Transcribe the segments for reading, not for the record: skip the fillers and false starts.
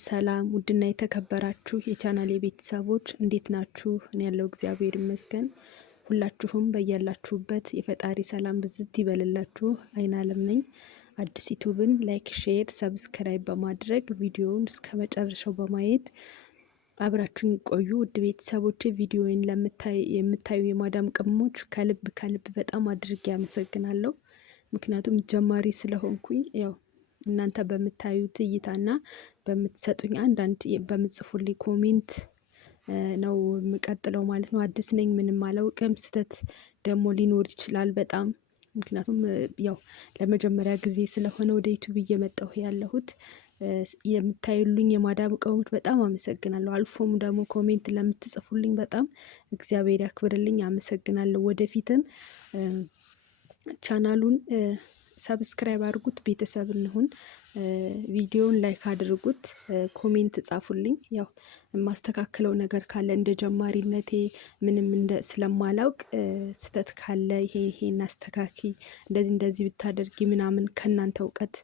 ሰላም ውድና የተከበራችሁ የቻናሌ ቤተሰቦች እንዴት ናችሁ? እኔ ያለው እግዚአብሔር ይመስገን። ሁላችሁም በያላችሁበት የፈጣሪ ሰላም ብዝት ይበልላችሁ። አይን አለም ነኝ። አዲስ ዩቱብን ላይክ፣ ሼር፣ ሰብስክራይብ በማድረግ ቪዲዮውን እስከ መጨረሻው በማየት አብራችሁን ቆዩ። ውድ ቤተሰቦች ቪዲዮውን የምታዩ የማዳም ቅመሞች ከልብ በጣም አድርጌ አመሰግናለሁ። ምክንያቱም ጀማሪ ስለሆንኩኝ ያው እናንተ በምታዩት እይታና በምትሰጡኝ አንዳንድ በምትጽፉልኝ ኮሜንት ነው የምቀጥለው ማለት ነው። አዲስ ነኝ፣ ምንም አላውቅም። ስህተት ደግሞ ሊኖር ይችላል በጣም ምክንያቱም ያው ለመጀመሪያ ጊዜ ስለሆነ ወደ ዩቲዩብ እየመጣሁ ያለሁት። የምታዩልኝ የማዳም ቅመሞች በጣም አመሰግናለሁ። አልፎም ደግሞ ኮሜንት ለምትጽፉልኝ በጣም እግዚአብሔር ያክብርልኝ፣ አመሰግናለሁ። ወደፊትም ቻናሉን ሰብስክራይብ አድርጉት፣ ቤተሰብ እንሁን። ቪዲዮውን ላይክ አድርጉት፣ ኮሜንት ጻፉልኝ። ያው የማስተካክለው ነገር ካለ እንደ ጀማሪነቴ ምንም ስለማላውቅ ስህተት ካለ ይሄን አስተካኪ፣ እንደዚህ ብታደርጊ ምናምን ከእናንተ እውቀት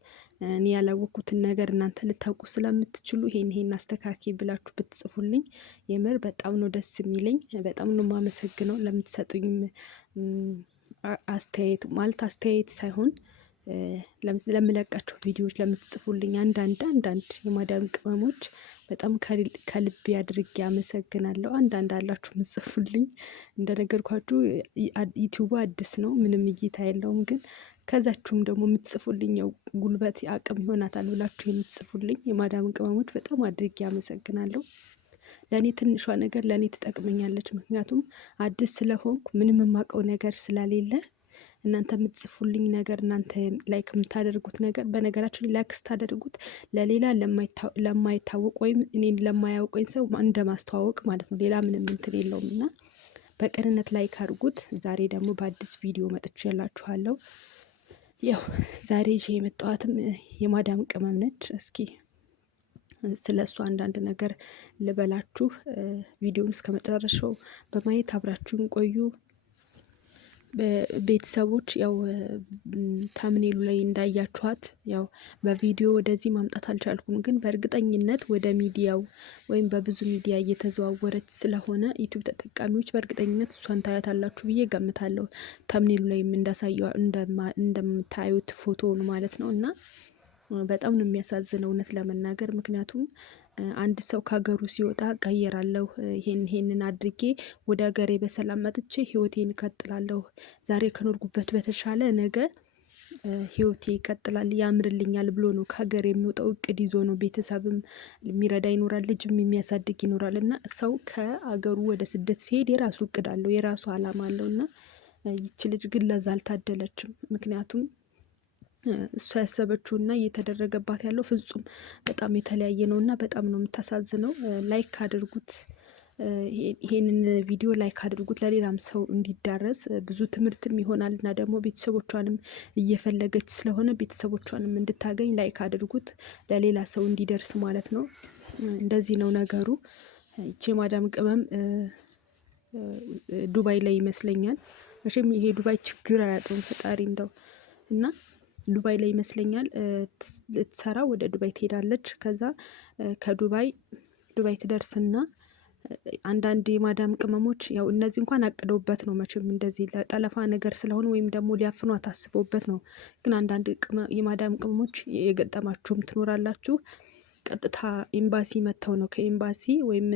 እኔ ያላወቅኩትን ነገር እናንተ ልታውቁ ስለምትችሉ ይሄን አስተካኪ ብላችሁ ብትጽፉልኝ የምር በጣም ነው ደስ የሚለኝ። በጣም ነው የማመሰግነው ለምትሰጡኝም አስተያየት ሳይሆን ለምለቃቸው ቪዲዮዎች ለምትጽፉልኝ አንዳንድ የማዳም ቅመሞች በጣም ከልብ አድርጌ አመሰግናለሁ። አንዳንድ አላችሁ የምትጽፉልኝ፣ እንደነገርኳችሁ ዩቲዩብ አዲስ ነው፣ ምንም እይታ የለውም። ግን ከዛችሁም ደግሞ የምትጽፉልኝ ጉልበት አቅም ይሆናታል ብላችሁ የምትጽፉልኝ የማዳም ቅመሞች በጣም አድርጌ አመሰግናለሁ። ለእኔ ትንሿ ነገር ለእኔ ትጠቅመኛለች። ምክንያቱም አዲስ ስለሆንኩ ምንም የማውቀው ነገር ስለሌለ እናንተ የምትጽፉልኝ ነገር፣ እናንተ ላይክ የምታደርጉት ነገር፣ በነገራችን ላይክ ስታደርጉት ለሌላ ለማይታወቅ ወይም እኔን ለማያውቀኝ ሰው እንደማስተዋወቅ ማለት ነው። ሌላ ምንም እንትን የለውም እና በቅንነት ላይክ አድርጉት። ዛሬ ደግሞ በአዲስ ቪዲዮ መጥቼላችኋለሁ። ያው ዛሬ ይዤ የመጣኋትም የማዳም ቅመም ነች። እስኪ ስለ እሱ አንዳንድ ነገር ልበላችሁ። ቪዲዮውን እስከ መጨረሻው በማየት አብራችሁን ቆዩ። ቤተሰቦች ያው ተምኔሉ ላይ እንዳያችኋት ያው በቪዲዮ ወደዚህ ማምጣት አልቻልኩም፣ ግን በእርግጠኝነት ወደ ሚዲያው ወይም በብዙ ሚዲያ እየተዘዋወረች ስለሆነ ዩቲዩብ ተጠቃሚዎች በእርግጠኝነት እሷን ታያታላችሁ ብዬ ገምታለሁ። ተምኔሉ ላይም እንዳሳየው እንደምታዩት ፎቶውን ማለት ነው። እና በጣም ነው የሚያሳዝነው እውነት ለመናገር። ምክንያቱም አንድ ሰው ከሀገሩ ሲወጣ ቀይራለሁ፣ ይሄንን አድርጌ ወደ ሀገሬ በሰላም መጥቼ ህይወቴን እቀጥላለሁ፣ ዛሬ ከኖርኩበት በተሻለ ነገ ህይወቴ ይቀጥላል፣ ያምርልኛል ብሎ ነው ከሀገር የሚወጣው። እቅድ ይዞ ነው። ቤተሰብም የሚረዳ ይኖራል፣ ልጅም የሚያሳድግ ይኖራል። እና ሰው ከአገሩ ወደ ስደት ሲሄድ የራሱ እቅድ አለው፣ የራሱ አላማ አለው። እና ይቺ ልጅ ግን ለዛ አልታደለችም። ምክንያቱም እሷ ያሰበችውና እየተደረገባት ያለው ፍጹም በጣም የተለያየ ነው እና በጣም ነው የምታሳዝነው። ላይክ አድርጉት፣ ይሄንን ቪዲዮ ላይክ አድርጉት፣ ለሌላም ሰው እንዲዳረስ ብዙ ትምህርትም ይሆናል። እና ደግሞ ቤተሰቦቿንም እየፈለገች ስለሆነ ቤተሰቦቿንም እንድታገኝ ላይክ አድርጉት፣ ለሌላ ሰው እንዲደርስ ማለት ነው። እንደዚህ ነው ነገሩ። ይቺ ማዳም ቅመም ዱባይ ላይ ይመስለኛል፣ መቼም ይሄ ዱባይ ችግር አያጡም ፈጣሪ እንደው እና ዱባይ ላይ ይመስለኛል ልትሰራ ወደ ዱባይ ትሄዳለች። ከዛ ከዱባይ ትደርስና አንዳንድ የማዳም ቅመሞች ያው እነዚህ እንኳን አቅደውበት ነው መቼም እንደዚህ ለጠለፋ ነገር ስለሆነ ወይም ደግሞ ሊያፍኗ ታስበውበት ነው። ግን አንዳንድ የማዳም ቅመሞች የገጠማችሁም ትኖራላችሁ። ቀጥታ ኤምባሲ መጥተው ነው ከኤምባሲ ወይም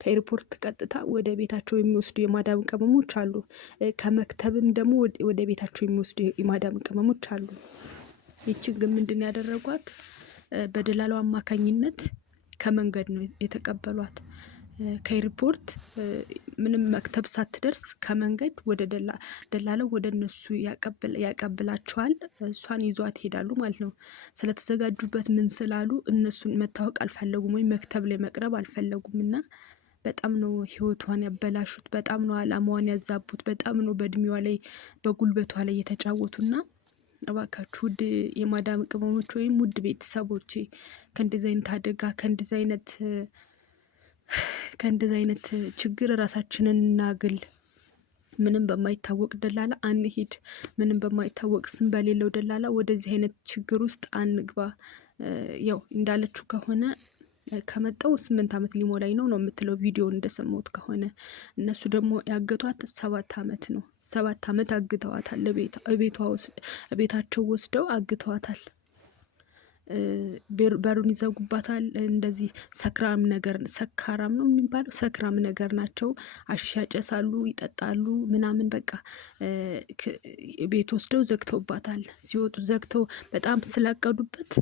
ከኤርፖርት ቀጥታ ወደ ቤታቸው የሚወስዱ የማዳም ቅመሞች አሉ። ከመክተብም ደግሞ ወደ ቤታቸው የሚወስዱ የማዳም ቅመሞች አሉ። ይችን ግን ምንድን ያደረጓት? በደላላው አማካኝነት ከመንገድ ነው የተቀበሏት። ከኤርፖርት ምንም መክተብ ሳትደርስ ከመንገድ ወደ ደላላው ወደ እነሱ ያቀብላቸዋል። እሷን ይዟት ይሄዳሉ ማለት ነው። ስለተዘጋጁበት ምን ስላሉ እነሱን መታወቅ አልፈለጉም ወይም መክተብ ላይ መቅረብ አልፈለጉም። እና በጣም ነው ህይወቷን ያበላሹት፣ በጣም ነው አላማዋን ያዛቡት፣ በጣም ነው በእድሜዋ ላይ በጉልበቷ ላይ የተጫወቱና እባካችሁ ውድ የማዳም ቅመሞች ወይም ውድ ቤተሰቦቼ ከእንደዚህ አይነት አደጋ ከእንደዚህ አይነት ችግር ራሳችንን እናግል። ምንም በማይታወቅ ደላላ አንሂድ። ምንም በማይታወቅ ስም በሌለው ደላላ ወደዚህ አይነት ችግር ውስጥ አንግባ። ያው እንዳለችው ከሆነ ከመጣው 8 ዓመት ሊሞላኝ ነው የምትለው ቪዲዮ እንደሰማሁት ከሆነ። እነሱ ደግሞ ያገቷት 7 ዓመት ነው። 7 ዓመት አግተዋታል። ቤታቸው ወስደው አግተዋታል። በሩን ይዘጉባታል። እንደዚህ ሰካራም ነው የሚባለው፣ ሰክራም ነገር ናቸው። አሽሻ ያጨሳሉ፣ ይጠጣሉ ምናምን በቃ ቤት ወስደው ዘግተውባታል። ሲወጡ ዘግተው በጣም ስላቀዱበት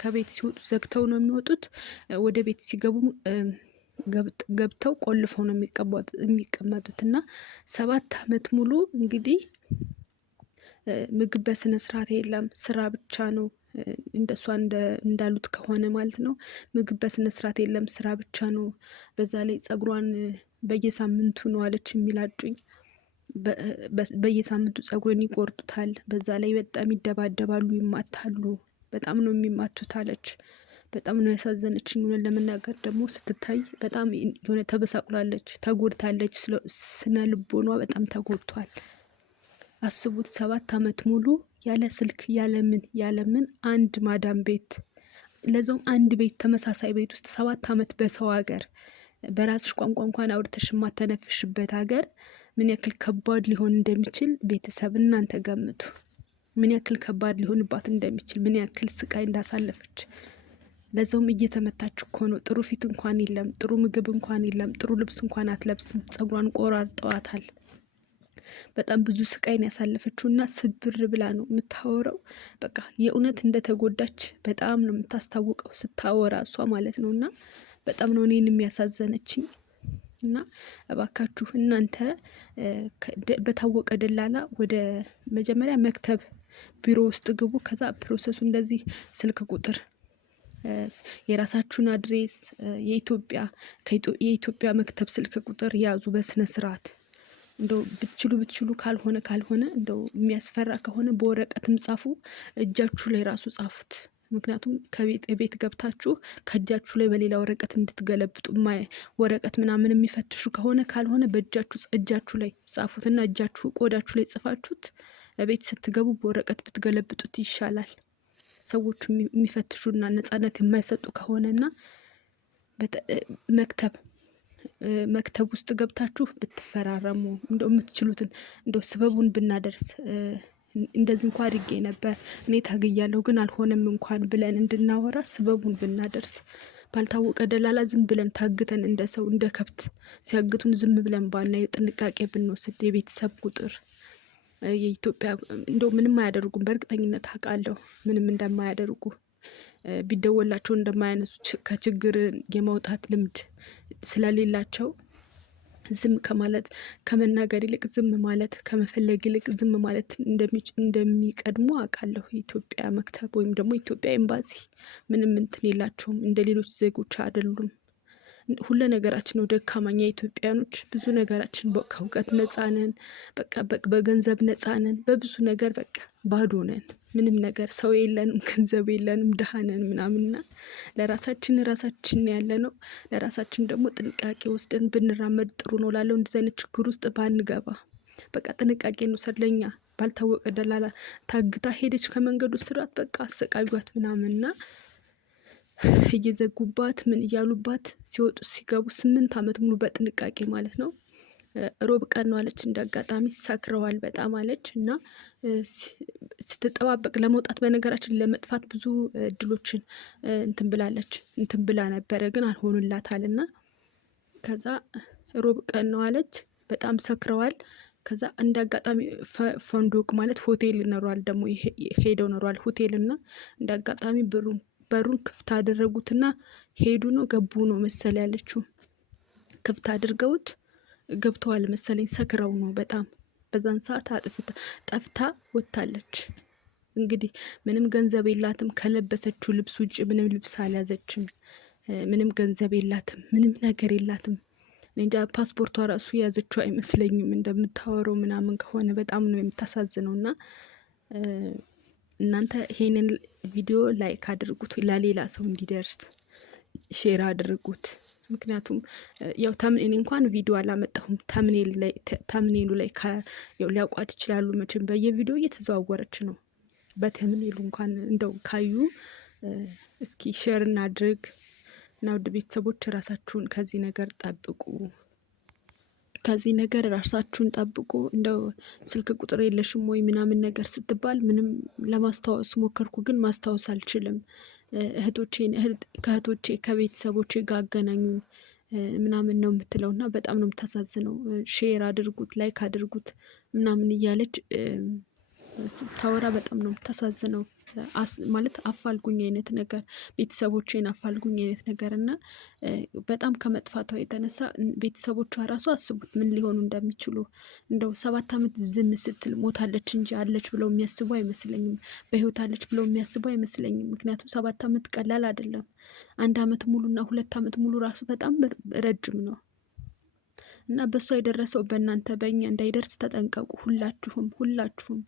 ከቤት ሲወጡ ዘግተው ነው የሚወጡት። ወደ ቤት ሲገቡ ገብተው ቆልፈው ነው የሚቀመጡት። እና 7 ዓመት ሙሉ እንግዲህ ምግብ በስነ ስርዓት የለም፣ ስራ ብቻ ነው። እንደሷ እንዳሉት ከሆነ ማለት ነው። ምግብ በስነ ስርዓት የለም፣ ስራ ብቻ ነው። በዛ ላይ ጸጉሯን በየሳምንቱ ነው አለች የሚላጩኝ። በየሳምንቱ ጸጉርን ይቆርጡታል። በዛ ላይ በጣም ይደባደባሉ፣ ይማታሉ። በጣም ነው የሚማቱት አለች። በጣም ነው ያሳዘነችኝ። ሆነን ለመናገር ደግሞ ስትታይ በጣም የሆነ ተበሳቁላለች፣ ተጎድታለች። ስነ ልቦኗ በጣም ተጎድቷል። አስቡት 7 ዓመት ሙሉ ያለ ስልክ ያለምን አንድ ማዳም ቤት፣ ለዛውም አንድ ቤት ተመሳሳይ ቤት ውስጥ 7 ዓመት በሰው ሀገር፣ በራስሽ ቋንቋ እንኳን አውርተሽ የማተነፍሽበት ሀገር ምን ያክል ከባድ ሊሆን እንደሚችል ቤተሰብ እናንተ ገምቱ። ምን ያክል ከባድ ሊሆንባት እንደሚችል፣ ምን ያክል ስቃይ እንዳሳለፈች። ለዛውም እየተመታች እኮ ነው። ጥሩ ፊት እንኳን የለም፣ ጥሩ ምግብ እንኳን የለም፣ ጥሩ ልብስ እንኳን አትለብስም። ጸጉሯን ቆራርጠዋታል። በጣም ብዙ ስቃይ ነው ያሳለፈችው እና ስብር ብላ ነው የምታወራው። በቃ የእውነት እንደተጎዳች በጣም ነው የምታስታውቀው ስታወራ እሷ ማለት ነው። እና በጣም ነው እኔን የሚያሳዘነችኝ። እና እባካችሁ እናንተ በታወቀ ደላላ ወደ መጀመሪያ መክተብ ቢሮ ውስጥ ግቡ። ከዛ ፕሮሰሱ እንደዚህ ስልክ ቁጥር፣ የራሳችሁን አድሬስ፣ የኢትዮጵያ መክተብ ስልክ ቁጥር ያዙ በስነ ስርዓት። እንደው ብትችሉ ካልሆነ እንደው የሚያስፈራ ከሆነ በወረቀትም ጻፉ፣ እጃችሁ ላይ ራሱ ጻፉት። ምክንያቱም ቤት ገብታችሁ ከእጃችሁ ላይ በሌላ ወረቀት እንድትገለብጡ ወረቀት ምናምን የሚፈትሹ ካልሆነ እጃችሁ ላይ ጻፉትና ቆዳችሁ ላይ ጽፋችሁት ቤት ስትገቡ በወረቀት ብትገለብጡት ይሻላል። ሰዎቹ የሚፈትሹና ነጻነት የማይሰጡ ከሆነና መክተብ ውስጥ ገብታችሁ ብትፈራረሙ፣ እንደው የምትችሉትን እንደው ስበቡን ብናደርስ እንደዚህ እንኳን አድርጌ ነበር እኔ ታግያለሁ ግን አልሆነም እንኳን ብለን እንድናወራ ስበቡን ብናደርስ፣ ባልታወቀ ደላላ ዝም ብለን ታግተን እንደ ሰው እንደ ከብት ሲያግቱን ዝም ብለን ባናይ፣ ጥንቃቄ ብንወስድ፣ የቤተሰብ ቁጥር የኢትዮጵያ እንደው ምንም አያደርጉም። በእርግጠኝነት አውቃለሁ ምንም እንደማያደርጉ፣ ቢደወላቸው እንደማያነሱ፣ ከችግር የመውጣት ልምድ ስለሌላቸው ዝም ከማለት ከመናገር ይልቅ ዝም ማለት፣ ከመፈለግ ይልቅ ዝም ማለት እንደሚቀድሙ አውቃለሁ። የኢትዮጵያ መክተብ ወይም ደግሞ ኢትዮጵያ ኤምባሲ ምንም እንትን የላቸውም። እንደ ሌሎች ዜጎች አይደሉም። ሁሉ ነገራችን ነው ደካማኛ ኢትዮጵያኖች። ብዙ ነገራችን ከእውቀት ነፃ ነን፣ በቃ በገንዘብ ነፃ ነን፣ በብዙ ነገር በቃ ባዶ ነን። ምንም ነገር ሰው የለንም፣ ገንዘብ የለንም፣ ድሃ ነን ምናምንና ለራሳችን ያለ ነው። ለራሳችን ደግሞ ጥንቃቄ ወስደን ብንራመድ ጥሩ ነው ላለው እንደዚህ አይነት ችግር ውስጥ ባንገባ በቃ ጥንቃቄ እንውሰድ። ለኛ ባልታወቀ ደላላ ታግታ ሄደች ከመንገዱ ስርዓት በቃ አሰቃዩት ምናምንና እየዘጉባት ምን እያሉባት ሲወጡ ሲገቡ 8 ዓመት ሙሉ በጥንቃቄ ማለት ነው። ሮብ ቀን ነው አለች፣ እንዳጋጣሚ ሰክረዋል በጣም አለች። እና ስትጠባበቅ ለመውጣት በነገራችን ለመጥፋት ብዙ እድሎችን እንትን ብላ ነበረ፣ ግን አልሆኑላታል። እና ከዛ ሮብ ቀን ነው አለች፣ በጣም ሰክረዋል። ከዛ እንዳጋጣሚ ፈንዶቅ ማለት ሆቴል ኖሯል፣ ደግሞ ሄደው ኖሯል ሆቴል። እና እንዳጋጣሚ በሩን ክፍት አደረጉትና ሄዱ ነው ገቡ ነው መሰል ያለችው። ክፍት አድርገውት ገብተዋል መሰለኝ፣ ሰክረው ነው በጣም። በዛን ሰዓት ጠፍታ ወጥታለች። እንግዲህ ምንም ገንዘብ የላትም፣ ከለበሰችው ልብስ ውጭ ምንም ልብስ አልያዘችም። ምንም ገንዘብ የላትም፣ ምንም ነገር የላትም። እንጃ ፓስፖርቷ ራሱ የያዘችው አይመስለኝም እንደምታወረው ምናምን ከሆነ በጣም ነው የምታሳዝነው። እና እናንተ ይሄንን ቪዲዮ ላይክ አድርጉት፣ ለሌላ ሰው እንዲደርስ ሼር አድርጉት። ምክንያቱም ያው ተምኔል እንኳን ቪዲዮ አላመጣሁም። ተምኔሉ ላይ ያው ሊያውቋት ይችላሉ መቼም በየቪዲዮ እየተዘዋወረች ነው። በተምኔሉ እንኳን እንደው ካዩ እስኪ ሼር እናድርግ እና ውድ ቤተሰቦች ራሳችሁን ከዚህ ነገር ጠብቁ። ከዚህ ነገር ራሳችሁን ጠብቁ። እንደው ስልክ ቁጥር የለሽም ወይ ምናምን ነገር ስትባል ምንም ለማስታወስ ሞከርኩ፣ ግን ማስታወስ አልችልም። ከእህቶቼ ከቤተሰቦቼ ጋር አገናኙኝ ምናምን ነው የምትለው እና በጣም ነው የምታሳዝነው። ሼር አድርጉት፣ ላይክ አድርጉት ምናምን እያለች ስታወራ በጣም ነው የምታሳዝነው። ማለት አፋልጉኝ አይነት ነገር፣ ቤተሰቦቼን አፋልጉኝ አይነት ነገር እና በጣም ከመጥፋቷ የተነሳ ቤተሰቦቿ ራሱ አስቡት ምን ሊሆኑ እንደሚችሉ። እንደው 7 ዓመት ዝም ስትል ሞታለች እንጂ አለች ብለው የሚያስቡ አይመስለኝም። በህይወት አለች ብለው የሚያስቡ አይመስለኝም። ምክንያቱም 7 ዓመት ቀላል አይደለም። 1 ዓመት ሙሉና 2 ዓመት ሙሉ ራሱ በጣም ረጅም ነው እና በሷ የደረሰው በእናንተ በእኛ እንዳይደርስ ተጠንቀቁ። ሁላችሁም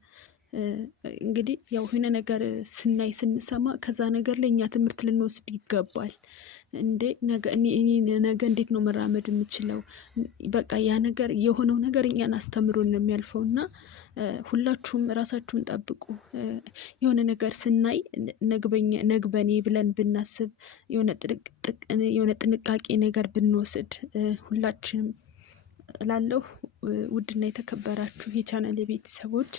እንግዲህ ያው የሆነ ነገር ስናይ ስንሰማ ከዛ ነገር ላይ እኛ ትምህርት ልንወስድ ይገባል። ነገ እንዴት ነው መራመድ የምችለው? በቃ ያ ነገር የሆነው ነገር እኛን አስተምሮን ነው የሚያልፈው እና ሁላችሁም ራሳችሁን ጠብቁ። የሆነ ነገር ስናይ ነግበኔ ብለን ብናስብ፣ የሆነ ጥንቃቄ ነገር ብንወስድ ሁላችንም እላለሁ። ውድና የተከበራችሁ የቻናል ቤተሰቦች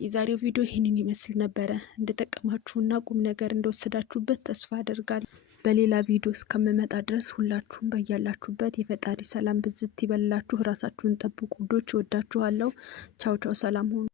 የዛሬው ቪዲዮ ይህንን ይመስል ነበረ። እንደጠቀማችሁና ቁም ነገር እንደወሰዳችሁበት ተስፋ አደርጋለሁ። በሌላ ቪዲዮ እስከምመጣ ድረስ ሁላችሁም በያላችሁበት የፈጣሪ ሰላም ብዝት ይበላችሁ። ራሳችሁን ጠብቁ። ውዶች እወዳችኋለሁ። ቻው ቻው፣ ሰላም ሁኑ።